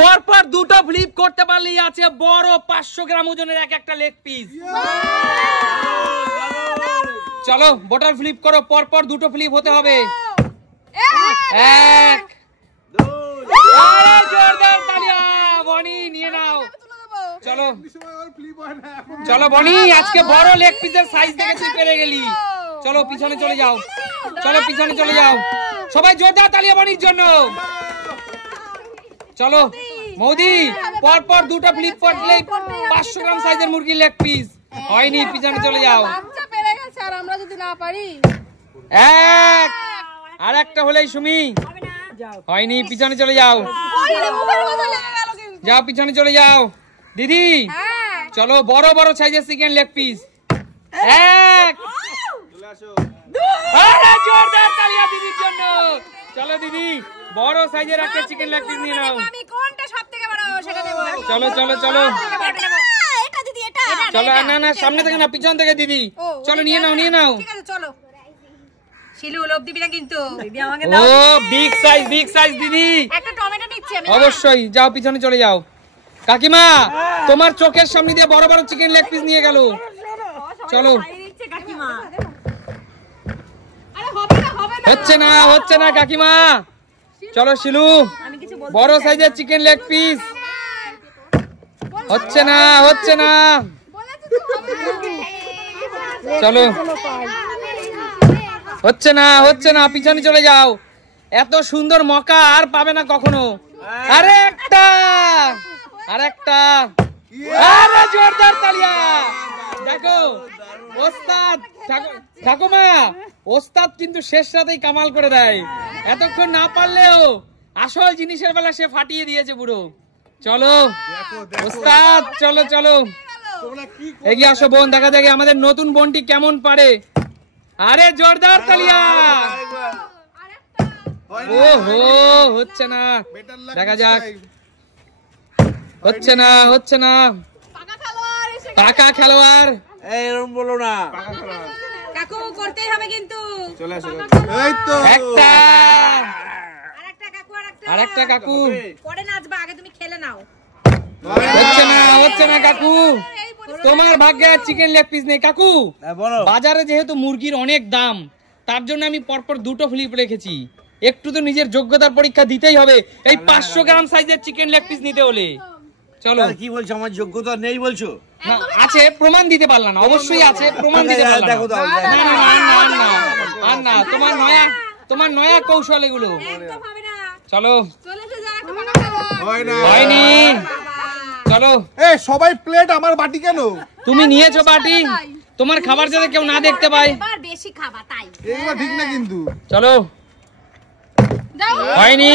পরপর দুটো ফ্লিপ করতে পারলেই আছে বড় 500 গ্রাম ওজনের একটা লেগ পিস। চলো বোটাল ফ্লিপ করো, পরপর দুটো ফ্লিপ হতে হবে। 1 2 জোরদার তালিয়া বনি, নিয়ে নাও। চলো চলো বনি, আজকে বড় লেগ পিসের সাইজ দেখে তুই পেরে গেলি। চলো পিছনে চলে যাও, চলো পিছনে চলে যাও। সবাই জোরদার তালিয়া বনির জন্য। চলো মৌদি, পরপর দুটো ফ্লিপ করলে 500 গ্রাম সাইজের মুরগির লেগ পিস হয়নি, পিছনে চলে যাও। বাচ্চা পেরে গেছে আর আমরা যদি না পারি। 1 আর একটা হলেই সুমি, হয়নি, পিছনে চলে যাও। যাও পিছনে চলে যাও। দিদি চলো বড় বড় সাইজের চিকেন লেগ পিস। 1 আরে জোরদার তালিয়া দিদির জন্য। চলো দিদি বড় সাইজের একটা চিকেন লেগ পিস নিয়ে নাও। আমি কোনটা সবথেকে বড় সেটা দেব। চলো চলো চলো এটা দিদি, এটা চলো। না না সামনে থেকে না, পিছন থেকে দিদি। চলো নিয়ে নাও, নিয়ে নাও। ঠিক আছে চলো। শিলু লোভ দিবি না কিন্তু। দিদি আমাকে ও বিগ সাইজ দিদি। একটা টমেটো নিচ্ছি আমি। অবশ্যই যাও, পিছনে চলে যাও। কাকিমা তোমার চোখের সামনে দিয়ে বড় বড় চিকেন লেগ পিস নিয়ে গেল। চলো হচ্ছে না কাকিমা। চলো শিলু, বড় সাইজের চিকেন লেগ পিস। হচ্ছে না চলো, হচ্ছে না, পিছনে চলে যাও। এত সুন্দর মকা আর পাবে না কখনো। আরে একটা আরে জোরদার তালিয়া। দেখো ওস্তাদ ঠাকুমা, ওস্তাদ কিন্তু শেষ রাতেই কামাল করে দেয়। এতক্ষণ না পারলেও আসল জিনিসের বেলা সে ফাটিয়ে দিয়েছে পুরো। চলো ওস্তাদ, চলো চলো এগিয়ে আসো বোন, দেখা যাক আমাদের নতুন বোনটি কেমন পারে। আরে জোরদার তালিয়া। ওহো হচ্ছে না, দেখা যাক। হচ্ছে না পাকা খেলোয়াড়। এরকম বলো না কাকু, করতেই হবে কিন্তু। চলে আসো। এই তো একটা আরেকটা কাকু। পরে নাচবা, আগে তুমি খেলে নাও। হচ্ছে না কাকু, তোমার ভাগ্যে চিকেন লেগ পিস নেই কাকু। বাজারে যেহেতু মুরগির অনেক দাম, তার জন্য আমি পরপর দুটো ফ্লিপ রেখেছি। একটু তো নিজের যোগ্যতার পরীক্ষা দিতেই হবে এই 500 গ্রাম সাইজের চিকেন লেগ পিস নিতে হলে। চলো কি বলছো, আমার যোগ্যতা নেই বলছো? না আছে, প্রমাণ দিতে পারলাম না। অবশ্যই আছে, প্রমাণ দিতে পারলাম না। তোমার নয়া কৌশল এগুলো। চলো হয়নি। চলো সবাই প্লেট, আমার বাটি কেন? তুমি নিয়েছো বাটি, তোমার খাবার যাতে কেউ না দেখতে পায়। বেশি খাবা তাই এগুলো ঠিক না কিন্তু। চলো হয়নি।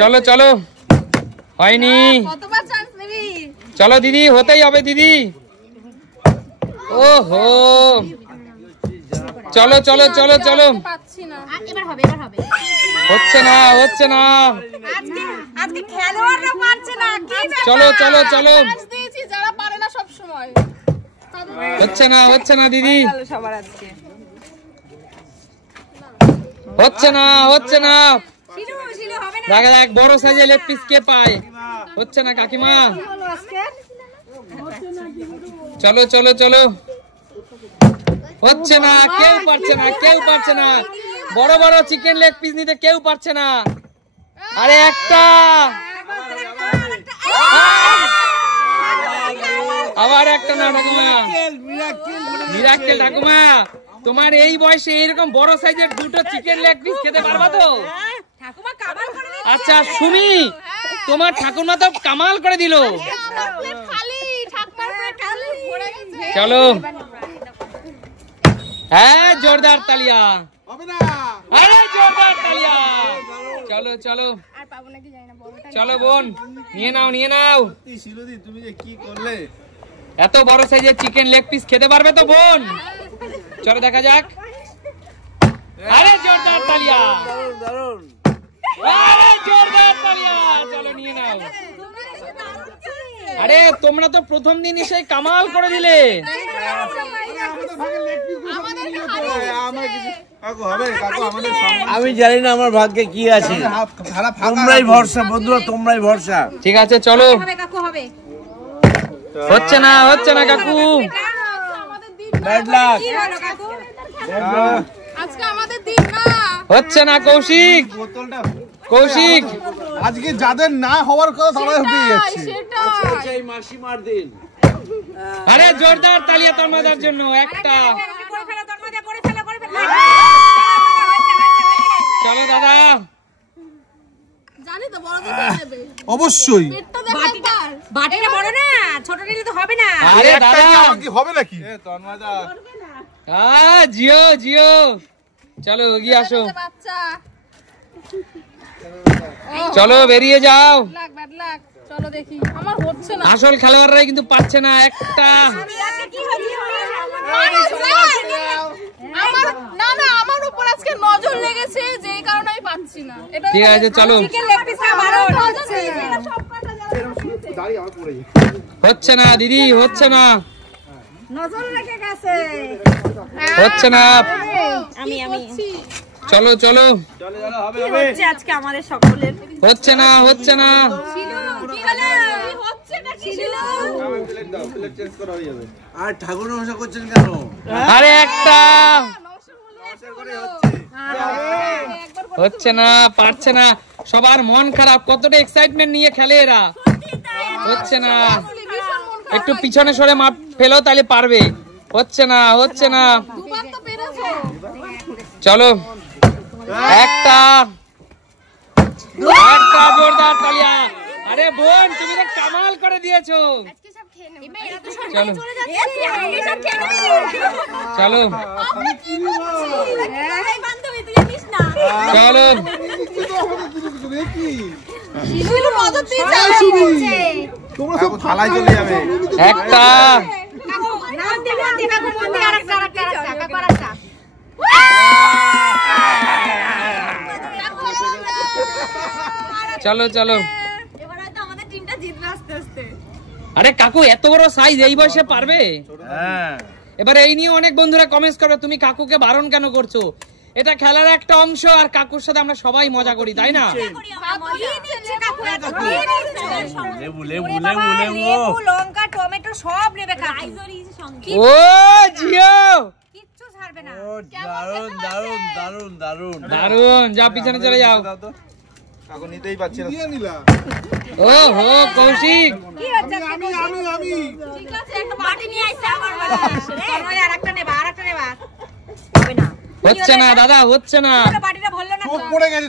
চলো চলো হয়নি। চলো দিদি, হতেই হবে দিদি। ওহো চলো চলো চলো চলো, হচ্ছে না। চলো চলো চলো, হচ্ছে না দিদি, হচ্ছে না। দেখা যাক বড় সাইজের লেগ পিস কে পায়। হচ্ছে না কাকিমা। চলো চলো চলো, হচ্ছে না, কেউ পারছে না। বড় বড় চিকেন লেগ পিস নিতে কেউ পারছে না। আরে একটা, আবার একটা না ঠাকুমা। মিরাক্কেল ঠাকুমা, তোমার এই বয়সে এরকম বড় সাইজের দুটো চিকেন লেগ পিস খেতে পারবা তো? আচ্ছা সুমি, তোমার ঠাকুমা তো কামাল করে দিল। চলো হ্যাঁ জোরদার তালিয়া। আরে জোরদার তালিয়া। চলো চলো চলো বোন, নিয়ে নাও। তুমি যে কি করলে, এত বড় সাইজের চিকেন লেগ পিস খেতে পারবে তো বোন? চলো দেখা যাক। আরে জোরদার তালিয়া, আরে জোরদার তালিয়া। চলো নিয়ে নাও। আরে তোমরা তো প্রথম দিন এসে কামাল করে দিলে। আমি জানি না আমার ভাগ্যে কি আছে, তোমরাই ভরসা বন্ধুরা, তোমরাই ভরসা। ঠিক আছে চলো। হবে কাকু হবে। হচ্ছে না কাকু। Bad luck. কি হলো কাকু? আজকে আমাদের দিন না। হচ্ছে না কৌশিক। আজকে যাদের না হওয়ার কথা তারাই হয়ে যাচ্ছে। সেটাই। মাসিমার দিন। আরে জোরদার তালিয়া তোর মাদার জন্য একটা। করে ফেলো তোর মধ্যে, করে ফেলো। চলো দাদা। জানি তো বড় দিন দেবে। অবশ্যই। পেটটা দেখা কার? বাটিটা বড় না, ছোট নিলে তো হবে না। আরে দাদা কি হবে নাকি? জিও চলো এগিয়ে আসো। বাচ্চা। চলো বেরিয়ে যাও। Bad luck. চলো দেখি। আমার হচ্ছে না। আসল খেলোয়াড়রাই কিন্তু পাচ্ছে না একটা। কি হলো? আমার উপর আজকে নজর লেগেছে যেই কারণে আমি পাচ্ছি না। এটা ঠিক আছে চলো। চিকেন লেগ পিস বারো হচ্ছে না দিদি, হচ্ছে না। নজর লেগে গেছে। হচ্ছে না। আমি চলো কি হচ্ছে আজকে আমাদের সকলের? হচ্ছে না। কি হলো? কি হচ্ছে না কি ছিল? আর ঠাকুর নমস্কার করছেন কেন? আরে একটা। হচ্ছে না, পারছে না। সবার মন খারাপ, কতটা এক্সাইটমেন্ট নিয়ে খেলে এরা। হচ্ছে না। একটু পিছনে সরে মাপ ফেলো তাহলে পারবে। হচ্ছে না। দুবার তো পেরেছো। চলো একটা জোরদার তালিয়া। আরে বোন তুমি তো কামাল করে দিয়েছো। চলো চলো চলো। শিলু নজর দিয়েছে। তোমরা সব থালায় চলে যাবে। একটা চলো। আরে কাকু এত বড় সাইজ এই বয়সে পারবে? হ্যাঁ। এবার এই নিয়ে অনেক বন্ধুরা কমেন্টস করবে তুমি কাকুকে বারণ কেন করছো। এটা খেলার একটা অংশ, আর কাকুর সাথে আমরা সবাই মজা করি, তাই না? লঙ্কা টমেটো সব নেবে ও জিও কিচ্ছু ছাড়বে না। দারুন। যা পিছনে চলে যাও। কাকু নিতেই পারছি না। ও হো কৌশিক। কি হচ্ছে? আমি ঠিক আছে, একটা বাটি নিয়ে আইছে আমার বাড়ি। আরেকটা নেবা হবে না। হচ্ছে না দাদা, হচ্ছে না। বাটিটা ভরলো না তো।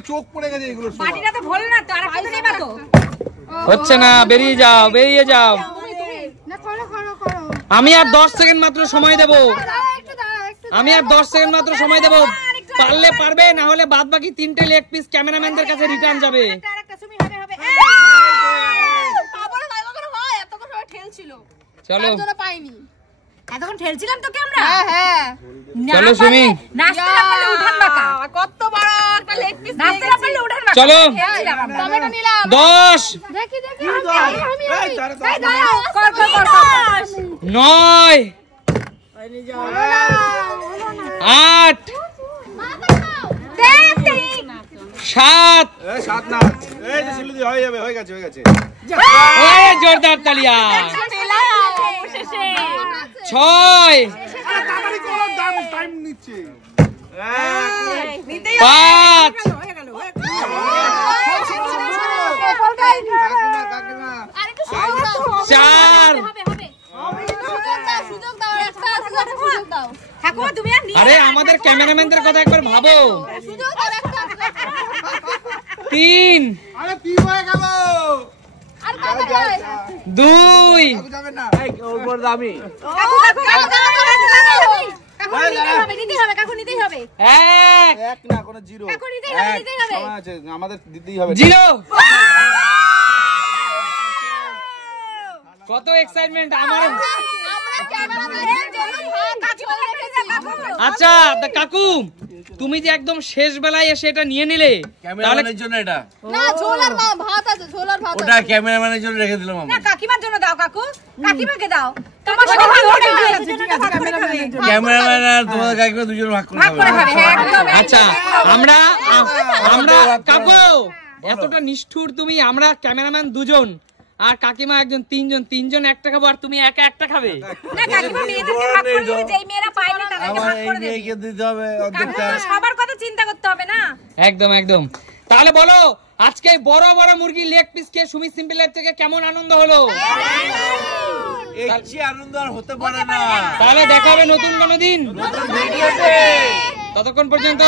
চোখ পড়ে গেছে এগুলো সব। বাটিটা তো ভরলো না তো, আরেকটা তো নেবা তো। হচ্ছে না, বেরিয়ে যাও। না করো। আমি আর 10 সেকেন্ড মাত্র সময় দেব। পারলে পারবে, না হলে বাদ বাকি 3টে লেগ পিস ক্যামেরাম্যানদের কাছে রিটার্ন যাবে। আরেকটা তুমি হবে। আবার লাইভ করে হয় এতক্ষণ সবাই ঠেলছিল। চলো তার জন্য পাইনি। এতক্ষণ ঠেলছিলাম তোকে আমরা। হ্যাঁ। চলো সুমি। নাচতে না পারলে উঠান বাঁকা। কত বড় একটা লেগ পিস। নাচতে না পারলে উঠান বাঁকা। চলো। টমেটো নিলাম। 10 দেখি আমি এই দাঁড়াও। কর 9 8 7 সাত না। এই যে শিলুদি হয়ে গেছে। ওরে জোরদার তালিয়া। 6 তাড়াতাড়ি করো, টাইম নিচ্ছে। 5 4 সুযোগ দাও, একটা সুযোগ দাও। ঠাকুমা তুমি আর নিয়ে আরে আমাদের ক্যামেরাম্যানদের কথা একবার ভাবো। সুযোগ দাও একটা। 3 আরে কি হয়ে গেল? আর কত যায়? 2 যাবে না। এই ওর বড় দামি। নিতেই হবে কাকু নিতেই হবে। 1 এক না কোনো জিরো। কাকু নিতেই হবে। সময় আছে, আমাদের দিতেই হবে। 0। কত এক্সাইটমেন্ট আমার। আমরা আচ্ছা কাকু, তুমি যে একদম শেষ বেলায় এসে এটা নিয়ে নিলে, তাহলে ক্যামেরাম্যানের জন্য এটা না, ঝোল আর ভাত আছে, ঝোল আর ভাত আছে। ওটা ক্যামেরাম্যানের জন্য রেখে দিলাম আমি। না কাকিমার জন্য দাও কাকু, কাকিমাকে দাও। তোমার সবার ক্যামেরাম্যান আর তোমাদের কাকিমা দুজন ভাগ করে ভাগ করে খাবে। হ্যাঁ একদম। আচ্ছা আমরা কাকু এতটা নিষ্ঠুর তুমি, আমরা ক্যামেরাম্যান দুজন আর কাকিমা একজন, তিনজন একটা খাবো, আর তুমি একা একটা খাবে? না কাকিমা মেয়েদেরকে ভাগ করে দিবে, যেই মেয়েরা পায় না তাদেরকে আমার ভাগ এই করে দেবে। মেয়েকে দিতে হবে অর্ধেকটা। কাকু সবার কথা চিন্তা করতে হবে না। একদম। তাহলে বলো আজকে বড় বড় মুরগি লেগ পিস খেয়ে সুমি সিম্পল লাইফ থেকে কেমন আনন্দ হলো? এর চেয়ে আনন্দ আর হতে পারে না। তাহলে দেখা হবে নতুন কোনো দিন। ভিডিওতে ততক্ষণ পর্যন্ত